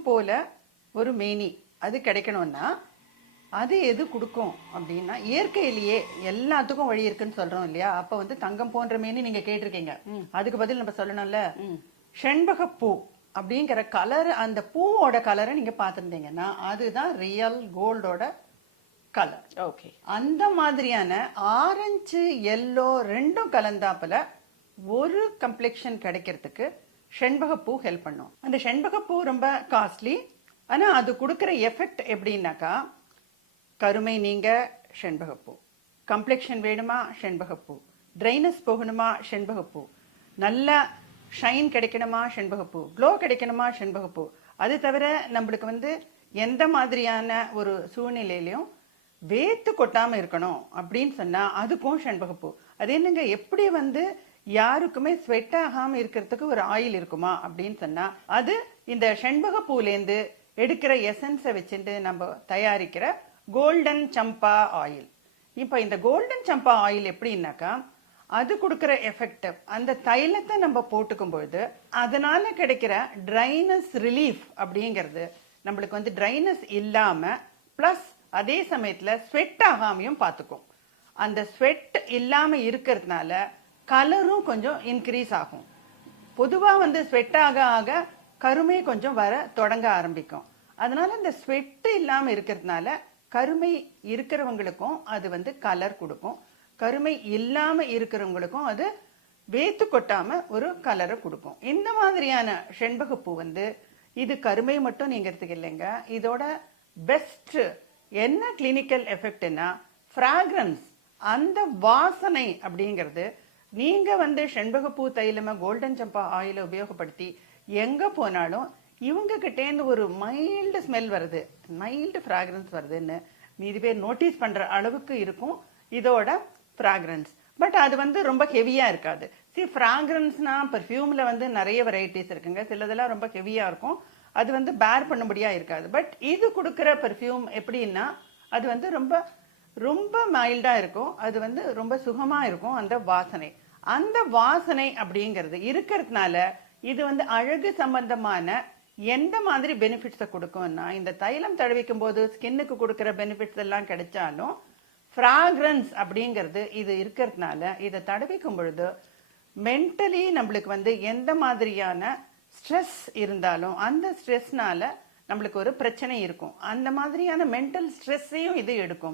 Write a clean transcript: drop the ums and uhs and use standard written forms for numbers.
தங்கம் போல ஒரு மேனி அது கிடைக்கணும்னா அது எது கொடுக்கும் அப்படின்னா, இயற்கையிலேயே எல்லாத்துக்கும் வழி இருக்குன்னு சொல்றோம் இல்லையா? அப்ப வந்து தங்கம் போன்ற மேனி நீங்க கேட்டிருக்கீங்க. அதுக்கு பதில் நம்ம சொல்லணும்ல, செண்பக பூ அப்படிங்கிற கலர், அந்த பூவோட கலரை நீங்க பாத்திருந்தீங்கன்னா அதுதான் ரியல் கோல்டோட கலர். ஓகே. அந்த மாதிரியான ஆரஞ்சு எல்லோ ரெண்டும் கலந்தாப்புல ஒரு கம்ப்ளெக்ஷன் கிடைக்கிறதுக்கு செண்பகப்பூ ஹெல்ப் பண்ணும். அந்த செண்பகப்பூ ரொம்ப காஸ்ட்லி. ஆனா அது கொடுக்கிற எஃபெக்ட் எப்படின்னாக்கா, கருமை நீங்க செண்பகப்பூ, கம்ப்ளெக்ஷன் வேணுமா செண்பகப்பூ, ட்ரைனஸ் போகணுமா செண்பகப்பூ, நல்ல ஷைன் கிடைக்கணுமா செண்பகப்பூ, க்ளோ கிடைக்கணுமா செண்பகப்பூ. அது தவிர நம்மளுக்கு வந்து எந்த மாதிரியான ஒரு சூழ்நிலையிலையும் வேத்து கொட்டாம இருக்கணும் அப்படின்னு சொன்னா அதுக்கும் செண்பகப்பூ. அது என்னங்க, எப்படி வந்து யாருக்குமே ஸ்வெட் ஆகாம இருக்கிறதுக்கு ஒரு ஆயில் இருக்குமா அப்படின்னு சொன்னா அது இந்த செண்பகப்பூலேருந்து எடுக்கிற எசன்ஸை வச்சுட்டு நம்ம தயாரிக்கிற கோல்டன் சம்பா ஆயில். இப்ப இந்த கோல்டன் சம்பா ஆயில் எப்படின்னாக்கா, அது கொடுக்கிற எஃபெக்ட், அந்த தைலத்தை நம்ம போட்டுக்கும் பொழுது அதனால கிடைக்கிற ட்ரைனஸ் ரிலீஃப் அப்படிங்கிறது நம்மளுக்கு வந்து ட்ரைனஸ் இல்லாம பிளஸ் அதே சமயத்துல ஸ்வெட் ஆகாமையும் பார்த்துக்கும். அந்த ஸ்வெட் இல்லாம இருக்கிறதுனால கலரும் கொஞ்சம் இன்க்ரீஸ் ஆகும். பொதுவா வந்து ஸ்வெட் ஆக ஆக கருமை கொஞ்சம் வர தொடங்க ஆரம்பிக்கும். அதனால இந்த ஸ்வெட் இல்லாம இருக்கிறதுனால கருமை இருக்கிறவங்களுக்கும் அது வந்து கலர் கொடுக்கும், கருமை இல்லாம இருக்கிறவங்களுக்கும் அது வேத்து கொட்டாம ஒரு கலரை கொடுக்கும். இந்த மாதிரியான செண்பகப்பூ வந்து இது கருமை மட்டும் நீங்கிறதுக்கு இல்லைங்க, இதோட பெஸ்ட் என்ன கிளினிக்கல் எஃபெக்ட்னா ஃப்ராக்ரன்ஸ், அந்த வாசனை அப்படிங்கிறது. நீங்க வந்து செண்பகப்பூ தைலமா கோல்டன் சம்பா ஆயில உபயோகப்படுத்தி எங்க போனாலும் இவங்க கிட்டேந்து ஒரு மைல்டு ஸ்மெல் வருது, மைல்டு ஃப்ராக்ரன்ஸ் வருதுன்னு மீதி பேர் நோட்டீஸ் பண்ற அளவுக்கு இருக்கும் இதோட ஃப்ராக்ரன்ஸ். பட் அது வந்து ரொம்ப ஹெவியா இருக்காது. ஃப்ராக்ரன்ஸ்னா பெர்ஃப்யூம்ல வந்து நிறைய வெரைட்டிஸ் இருக்குங்க, சிலதெல்லாம் ரொம்ப ஹெவியா இருக்கும், அது வந்து பேர் பண்ணும்படியா இருக்காது. பட் இது கொடுக்கிற பெர்ஃப்யூம் எப்படின்னா அது வந்து ரொம்ப ரொம்ப மைல்டா இருக்கும், அது வந்து ரொம்ப சுகமா இருக்கும் அந்த வாசனை. அந்த வாசனை அப்படிங்கிறது இருக்கிறதுனால இது வந்து அழகு சம்பந்தமான எந்த மாதிரி பெனிஃபிட்ஸை கொடுக்கும்னா, இந்த தைலம் தடவிக்கும் போது ஸ்கின்னுக்கு கொடுக்கிற பெனிஃபிட்ஸ் எல்லாம் கிடைச்சாலும் ஃப்ராக்ரன்ஸ் அப்படிங்கிறது இது இருக்கிறதுனால இதை தடவிக்கும் பொழுது மென்டலி நம்மளுக்கு வந்து எந்த மாதிரியான ஸ்ட்ரெஸ் இருந்தாலும் அந்த ஸ்ட்ரெஸ்னால நம்மளுக்கு ஒரு பிரச்சனை இருக்கும், அந்த மாதிரியான மென்டல் ஸ்ட்ரெஸ்ஸையும் இது எடுக்கும்.